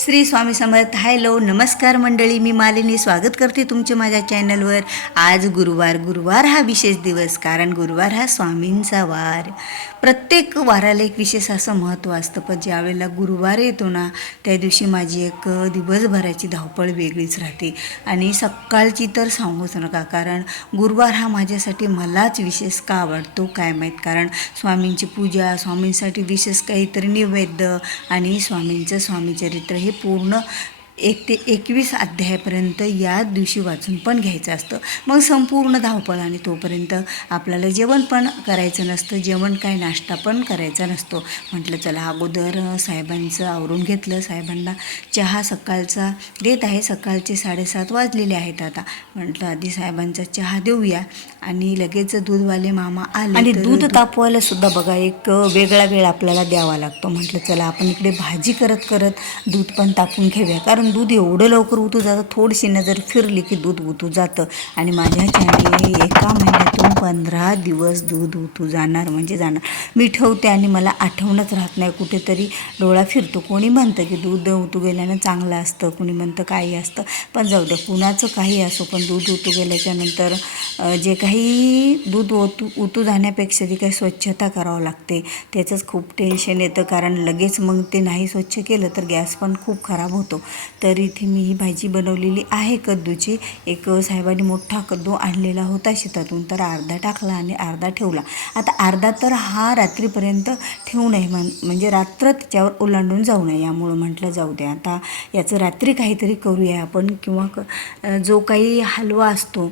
Shri Swami Samarth hello नमस्कार मंडळी मी मालिनी स्वागत करते तुमचे माझ्या चॅनलवर. आज गुरुवार गुरुवार हा विशेष दिवस कारण गुरुवार हा स्वामींचा वार. प्रत्येक वाराला एक विशेष असं महत्त्व असतं पण ज्यावेळेला गुरुवार येतो ना त्या दिवशी माझी एक दिवसभराची धावपळ वेगळीच राहते. आणि सकाळची तर सांगूच नका कारण गुरुवार हा माझ्यासाठी मलाच विशेष का आवडतो काय माहीत? कारण स्वामींची पूजा स्वामींसाठी विशेष काहीतरी नैवेद्य आणि स्वामींचं स्वामीचरित्र हे पूर्ण एक ते एकवीस अध्यायापर्यंत या दिवशी वाचून पण घ्यायचं असतं. मग संपूर्ण धावपळ आणि तोपर्यंत आपल्याला जेवण पण करायचं नसतं. जेवण काय नाश्ता पण करायचा नसतो. म्हटलं चला अगोदर साहेबांचं आवरून घेतलं. साहेबांना चहा सकाळचा देत आहे. सकाळचे साडेसात वाजलेले आहेत आता. म्हटलं आधी साहेबांचा चहा देऊया. आणि लगेच दूधवाले मामा आले आणि दूध तापवायला सुद्धा बघा एक वेगळा वेळ आपल्याला द्यावा लागतो. म्हटलं चला आपण इकडे भाजी करत करत दूध पण तापून घेऊया. कारण दूध एवढं लवकर उतू जातं थोडीशी नजर फिरली की दूध उतू जातं. आणि माझ्या चॅनलने एका महिन्यातून पंधरा दिवस दूध उतू जाणार म्हणजे जाणार. मी ठेवते आणि मला आठवणच राहत नाही कुठेतरी डोळा फिरतो. कोणी म्हणतं की दूध उतू गेल्यानं चांगलं असतं कुणी म्हणतं काही असतं. पण जाऊ द्या कुणाचं काही असो पण दूध उतू गेल्याच्यानंतर जे काही दूध ओतू उतू जाण्यापेक्षा जी काही स्वच्छता करावं लागते त्याचंच खूप टेन्शन येतं. कारण लगेच मग ते नाही स्वच्छ केलं तर गॅस पण खूप खराब होतो. तर इथे मी ही भाजी बनवलेली आहे कद्दूची. एक साहेबांनी मोठा कद्दू आणलेला होता शेतातून तर अर्धा टाकला आणि अर्धा ठेवला. आता अर्धा तर हा रात्रीपर्यंत ठेवू नये म्हण म्हणजे रात्र त्याच्यावर ओलांडून जाऊ नये यामुळं म्हटलं जाऊ दे. आता याचं रात्री काहीतरी करूया आपण किंवा क जो काही हलवा असतो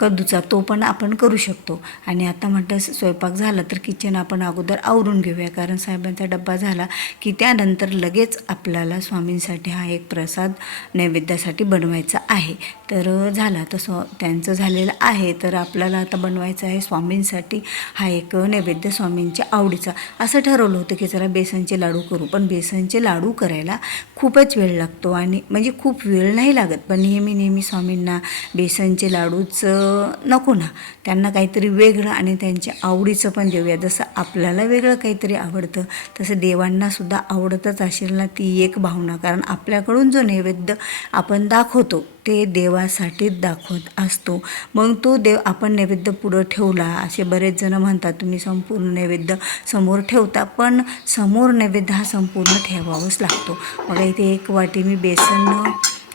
कद्दूचा तो पण आपण करू शकतो. आणि आता म्हटलं स्वयंपाक झाला तर किचन आपण अगोदर आवरून घेऊया. कारण साहेबांचा डब्बा झाला की त्यानंतर लगेच आपल्याला स्वामींसाठी हा एक प्रसाद नैवेद्यासाठी बनवायचा आहे. तर झाला तर स्व त्यांचं झालेलं आहे. तर आपल्याला आता बनवायचं आहे स्वामींसाठी हा एक नैवेद्य स्वामींच्या आवडीचा. असं ठरवलं होतं की जरा बेसनचे लाडू करू. पण बेसनचे लाडू करायला खूपच वेळ लागतो. आणि म्हणजे खूप वेळ नाही लागत. पण नेहमी नेहमी स्वामींना बेसनचे लाडू लाडूच नको ना. त्यांना काहीतरी वेगळं आणि त्यांच्या आवडीचं पण देऊया. जसं आपल्याला वेगळं काहीतरी आवडतं तसं देवांनासुद्धा आवडतच असेल ना ती एक भावना. कारण आपल्याकडून जो नैवेद्य आपण दाखवतो ते देवासाठीच दाखवत असतो. मग तो देव आपण नैवेद्य पुढं ठेवला असे बरेच जण म्हणतात तुम्ही संपूर्ण नैवेद्य समोर ठेवता पण समोर नैवेद्य हा संपूर्ण ठेवावाच लागतो. मग इथे एक वाटी मी बेसन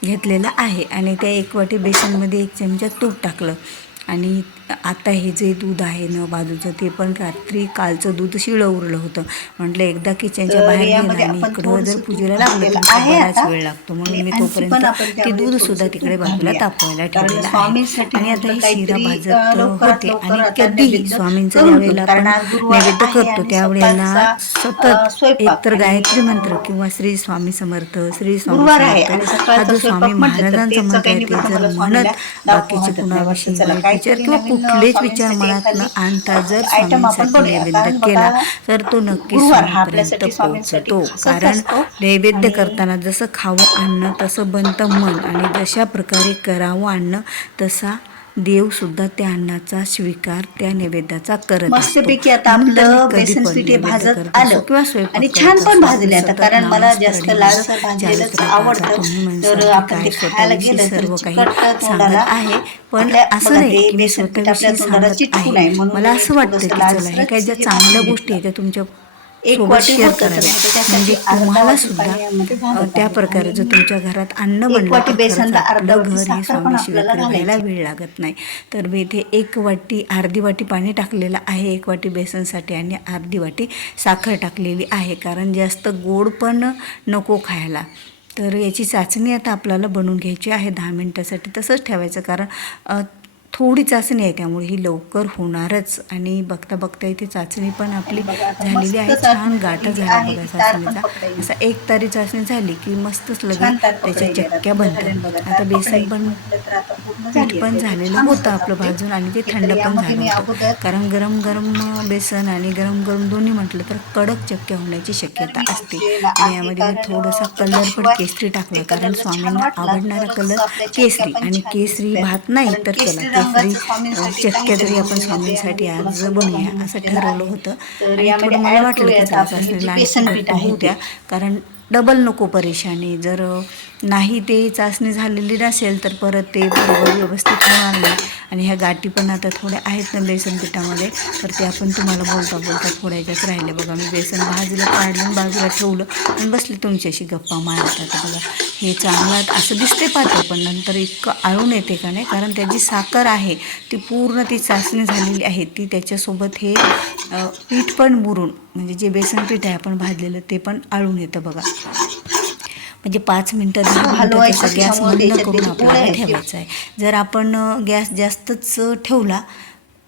घेतलेलं आहे. आणि त्या एक वाटी बेसनमध्ये एक चमचा तूप टाकलं. आणि आता हे जे दूध आहे ना बाजूचं ते पण रात्री कालचं दूध शिळं उरलं होतं म्हटलं एकदा किचनच्या बाहेर गेलं आणि इकडं जर पूजेला लागलं तर बराच. वेळ लागतो म्हणून मी तोपर्यंत ते दूध सुद्धा तिकडे बाजूला. तापवायला ठेवलेलं आहे आणि आता ही शिरा भाजत होते आणि कधीही स्वामींचं ज्यावेळेला आपण नैवेद्य करतो त्यावेळेला सतत एकतर गायत्री मंत्र किंवा श्री स्वामी समर्थ श्री स्वामी हा जो स्वामी महाराजांचा मंत्र आहे ते जर म्हणत बाकीचे. कुणाविषयी विचार किंवा कुठलेच विचार मनात न आणता जर स्वामींसाठी. नैवेद्य केला तर तो नक्की गुरुवार हा स्वामीपर्यंत पोहोचतो कारण. नैवेद्य करताना जसं खावं अन्न तसं बनतं मन आणि जशा प्रकारे करावं अन्न तसा देव सुद्धा त्या अन्नाचा स्वीकार त्या नैवेद्याचा करत. मस्तपैकी आता आपलं बेसन पिठे भाजत आलं किंवा आणि छान पण भाजले आता कारण मला जास्त चालूच भाजलेलंच. आवडतं तर आपण ते खायला गेलं तर चिकट तोंडाला आहे पण असं नाही मी स्वतःविषयी सांगत आहे मला असं वाटतं की चला हे काही ज्या चांगल्या गोष्टी आहेत त्या तुमच्या सोबत वाटी शेअर त्याच्यासाठी म्हणजे तुम्हाला सुद्धा त्या आहे. प्रकारे जर आणि तुमच्या घरात अन्न बनलं आपलं घर हे स्वामीशिवाय करायला. वेळ लागत नाही. तर मी इथे एक वाटी अर्धी वाटी पाणी टाकलेलं आहे एक वाटी बेसनसाठी आणि अर्धी वाटी साखर टाकलेली आहे. कारण जास्त गोड पण नको खायला. तर याची चाचणी आता आपल्याला बनवून घ्यायची आहे दहा मिनटासाठी. तसंच ठेवायचं. कारण थोडी चाचणी आहे त्यामुळे ही लवकर होणारच. आणि बघता बघता इथे चाचणी पण आपली झालेली आहे. छान गाठा झाला. बघा चाचणीचा. असा एक तारी चाचणी झाली की मस्तच लगेच त्याच्या चक्क्या. बनतात. आता बेसन पण पीठ पण. झालेलं होतं आपलं. भाजून आणि ते थंड पण झालं होतं. कारण गरम गरम बेसन आणि गरम गरम दोन्ही म्हटलं तर कडक चक्क्या होण्याची शक्यता असते. आणि यामध्ये थोडासा कलर पण केसरी टाकला. कारण स्वामींना आवडणारा कलर केसरी. आणि केसरी भात नाही तर चला केसरी चक्क्या तरी आपण स्वामींसाठी आज बनवूया असं ठरवलं होतं. आणि थोडं मला वाटलं की होऊ द्या. कारण डबल नको परेशानी. जर नाही ते चाचणी झालेली नसेल तर परत ते बरोबर व्यवस्थित होणार नाही. आणि ह्या गाठी पण आता थोड्या आहेत ना बेसन पिठामध्ये. तर ते आपण तुम्हाला बोलता बोलता थोड्याच्याच राहिले बघा. मी बेसन भाजीला काढलं बाजूला ठेवलं. आणि बसले तुमच्याशी गप्पा मारत आता बघा. हे चांगलं असं दिसते पाहतं पण नंतर इतकं आळून येते का नाही? कारण त्याची साखर आहे ती पूर्ण ती चाचणी झालेली आहे ती त्याच्यासोबत हे पीठ पण मुरून म्हणजे जे बेसन पीठ आहे आपण भाजलेलं ते पण आळून येतं बघा. म्हणजे पाच मिनटं दहा मिनटं हलवायचं त्याचा गॅस बंद करून आपल्याला. ठेवायचा आहे. जर आपण गॅस जास्तच ठेवला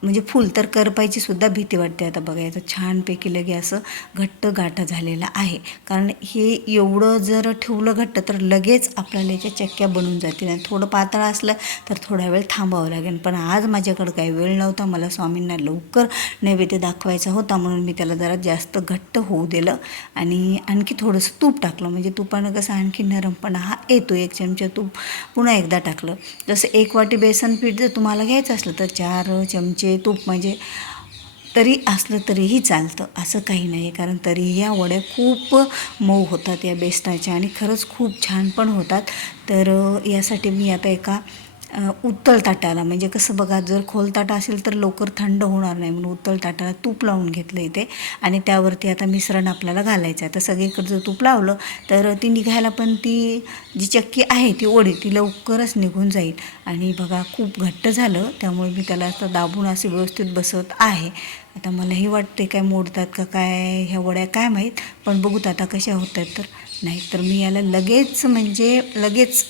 म्हणजे फुल तर करपायची सुद्धा भीती वाटते. आता बघा याचं छानपैकी लगे असं घट्ट गाठा झालेला आहे. कारण हे एवढं जर ठेवलं घट्ट तर लगेच आपल्याला याच्या चक्क्या बनून जातील. आणि थोडं पातळ असलं तर थोडा वेळ थांबावं लागेल. पण आज माझ्याकडं काही वेळ नव्हता. मला स्वामींना लवकर नैवेद्य दाखवायचा होता. म्हणून मी त्याला जरा जास्त घट्ट होऊ दिलं. आणि आणखी थोडंसं तूप टाकलं. म्हणजे तुपानं कसं आणखी नरमपणा हा येतो. एक चमचा तूप पुन्हा एकदा टाकलं. जसं एक वाटी बेसन पीठ जर तुम्हाला घ्यायचं असलं तर चार चमचे म्हणजे तूप म्हणजे तरी असलं तरीही चालतं असं काही नाही. कारण तरी या वड्या खूप मऊ होतात या बेसनाच्या आणि खरंच खूप छान पण होतात. तर यासाठी मी आता एका उत्तल ताटाला. म्हणजे कसं बघा जर खोल ताटा असेल तर लवकर थंड होणार नाही म्हणून उत्तल ताटाला तूप लावून घेतलं इथे. आणि त्यावरती आता मिश्रण आपल्याला घालायचं आहे. तर सगळीकडे जर तूप लावलं तर ती निघायला पण ती जी चक्की आहे ती ओढे ती लवकरच निघून जाईल. आणि बघा खूप घट्ट झालं. त्यामुळे मी त्याला आता दाबून असे व्यवस्थित बसवत आहे. आता मलाही वाटते काय मोडतात का काय ह्या वड्या काय माहीत. पण बघूत आता कशा होत आहेत तर. नाही तर मी याला लगेच म्हणजे लगेच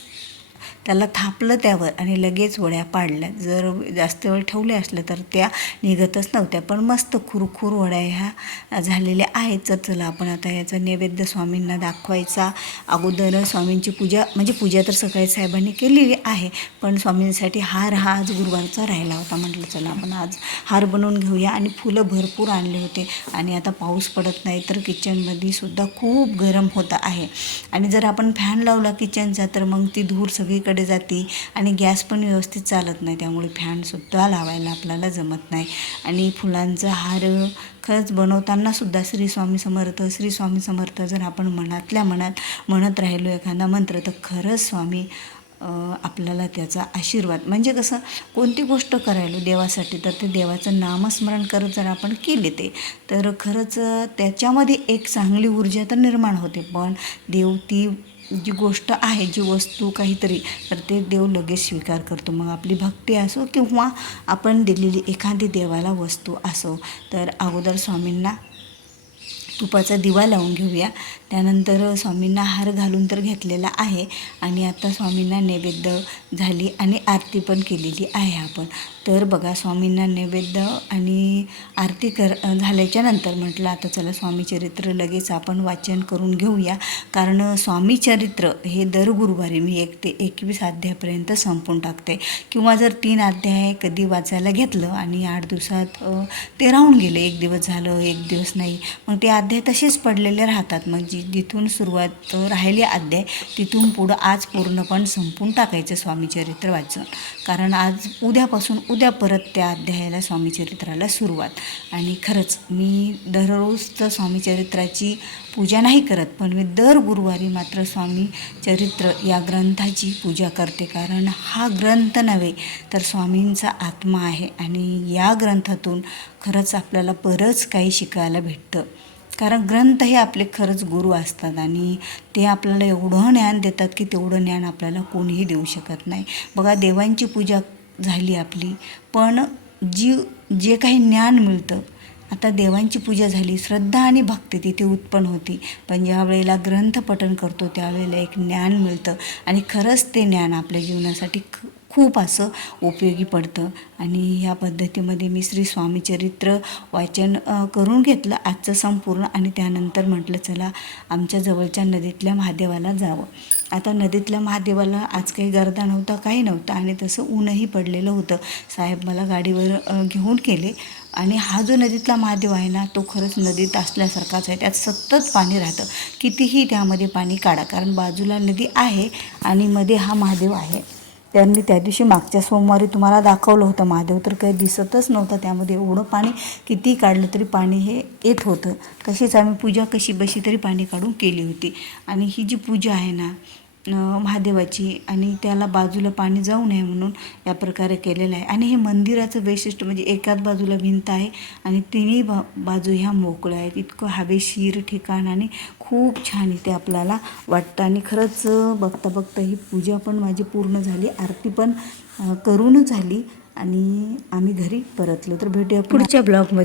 त्याला थापलं त्यावर आणि लगेच वड्या पाडल्या. जर जास्त वेळ ठेवल्या असल्या तर त्या निघतच नव्हत्या. पण मस्त खुरखुर वड्या ह्या झालेल्या आहेत. तर चला आपण आता याचा नैवेद्य स्वामींना दाखवायचा. अगोदर स्वामींची पूजा म्हणजे पूजा तर सकाळी साहेबांनी केलेली आहे. पण स्वामींसाठी हार हा आज गुरुवारचा राहिला होता. म्हटलं चला आपण आज हार बनवून घेऊया. आणि फुलं भरपूर आणले होते. आणि आता पाऊस पडत नाही तर किचनमध्ये सुद्धा खूप गरम होत आहे. आणि जर आपण फॅन लावला किचनचा तर मग ती धूर सगळीकडे जाते आणि गॅस पण व्यवस्थित चालत नाही. त्यामुळे फॅनसुद्धा लावायला आपल्याला जमत नाही. आणि फुलांचा हार खरंच बनवतानासुद्धा श्री स्वामी समर्थ श्री स्वामी समर्थ जर आपण मनातल्या मनात म्हणत राहिलो एखादा मंत्र तर खरंच स्वामी आपल्याला त्याचा आशीर्वाद. म्हणजे कसं कोणती गोष्ट करायला देवासाठी तर ते देवाचं नामस्मरण करत जर आपण केले ते तर खरंच त्याच्यामध्ये एक चांगली ऊर्जा तर निर्माण होते. पण देव ती जी गोष्ट आहे जी वस्तू काहीतरी तर ते देव लगेच स्वीकार करतो. मग आपली भक्ती असो किंवा आपण दिलेली एखादी देवाला वस्तू असो तर अगोदर स्वामींना तुपाचा दिवा लावून घेऊया. त्यानंतर स्वामींना हार घालून तर घेतलेला आहे. आणि आता स्वामींना नैवेद्य झाली आणि आरती पण केलेली आहे आपण. तर बघा स्वामींना नैवेद्य आणि आरती कर झाल्याच्यानंतर म्हटलं आता चला स्वामी चरित्र लगेच आपण वाचन करून घेऊया. कारण स्वामी चरित्र हे दर गुरुवारी मी एक ते एकवीस अध्यायापर्यंत संपून टाकते. किंवा जर तीन अध्याय कधी वाचायला घेतलं आणि आठ दिवसात ते राहून गेले एक दिवस झालं एक दिवस नाही मग ते अध्याय तसेच पडलेले राहतात. मग जी जिथून सुरुवात राहिली अध्याय तिथून पुढं आज पूर्णपण संपून टाकायचं स्वामीचरित्र वाचून. कारण आज उद्यापासून उद्या परत त्या अध्यायाला स्वामीचरित्राला सुरुवात. आणि खरंच मी दररोज तर स्वामीचरित्राची पूजा नाही करत पण मी दर गुरुवारी मात्र स्वामी चरित्र या ग्रंथाची पूजा करते. कारण हा ग्रंथ नव्हे तर स्वामींचा आत्मा आहे. आणि या ग्रंथातून खरंच आपल्याला बरंच काही शिकायला भेटतं. कारण ग्रंथ हे आपले खरंच गुरु असतात आणि ते आपल्याला एवढं ज्ञान देतात की तेवढं ज्ञान आपल्याला कोणीही देऊ शकत नाही. बघा देवांची पूजा झाली आपली पण जी जे काही ज्ञान मिळतं आता देवांची पूजा झाली श्रद्धा आणि भक्ती तिथे उत्पन्न होती. पण ज्या वेळेला ग्रंथ पठन करतो त्यावेळेला एक ज्ञान मिळतं आणि खरंच ते ज्ञान आपल्या जीवनासाठी ख खूप असं उपयोगी पडतं. आणि ह्या पद्धतीमध्ये मी श्री स्वामीचरित्र वाचन करून घेतलं आजचं संपूर्ण. आणि त्यानंतर म्हटलं चला आमच्या जवळच्या नदीतल्या महादेवाला जावं. आता नदीतल्या महादेवाला आज काही गर्दा नव्हता काही नव्हतं. आणि तसं ऊनही पडलेलं होतं. साहेब मला गाडीवर घेऊन गेले. आणि हा जो नदीतला महादेव आहे ना तो खरंच नदीत असल्यासारखाच आहे. त्यात सतत पाणी राहतं. कितीही त्यामध्ये पाणी काढा कारण बाजूला नदी आहे आणि मध्ये हा महादेव आहे. त्यांनी त्या दिवशी मागच्या सोमवारी तुम्हाला दाखवलं होतं महादेव तर काही दिसतच नव्हतं त्यामध्ये. एवढं पाणी किती काढलं तरी पाणी हे येत होतं. तशीच आम्ही पूजा कशी बशी तरी पाणी काढून केली होती. आणि ही जी पूजा आहे ना महादेवाची आणि त्याला बाजूला पाणी जाऊ नये म्हणून या प्रकारे केलेलं आहे. आणि हे मंदिराचं वैशिष्ट्य म्हणजे एकाच बाजूला भिंत आहे आणि तिन्ही बा बाजू ह्या मोकळ्या आहेत. इतकं हवेशीर ठिकाण आणि खूप छान इथे आपल्याला वाटतं. आणि खरंच बघता बघता ही पूजा पण माझी पूर्ण झाली. आरती पण करून करूनच झाली आणि आम्ही घरी परतलो. तर भेटूया पुढच्या ब्लॉगमध्ये.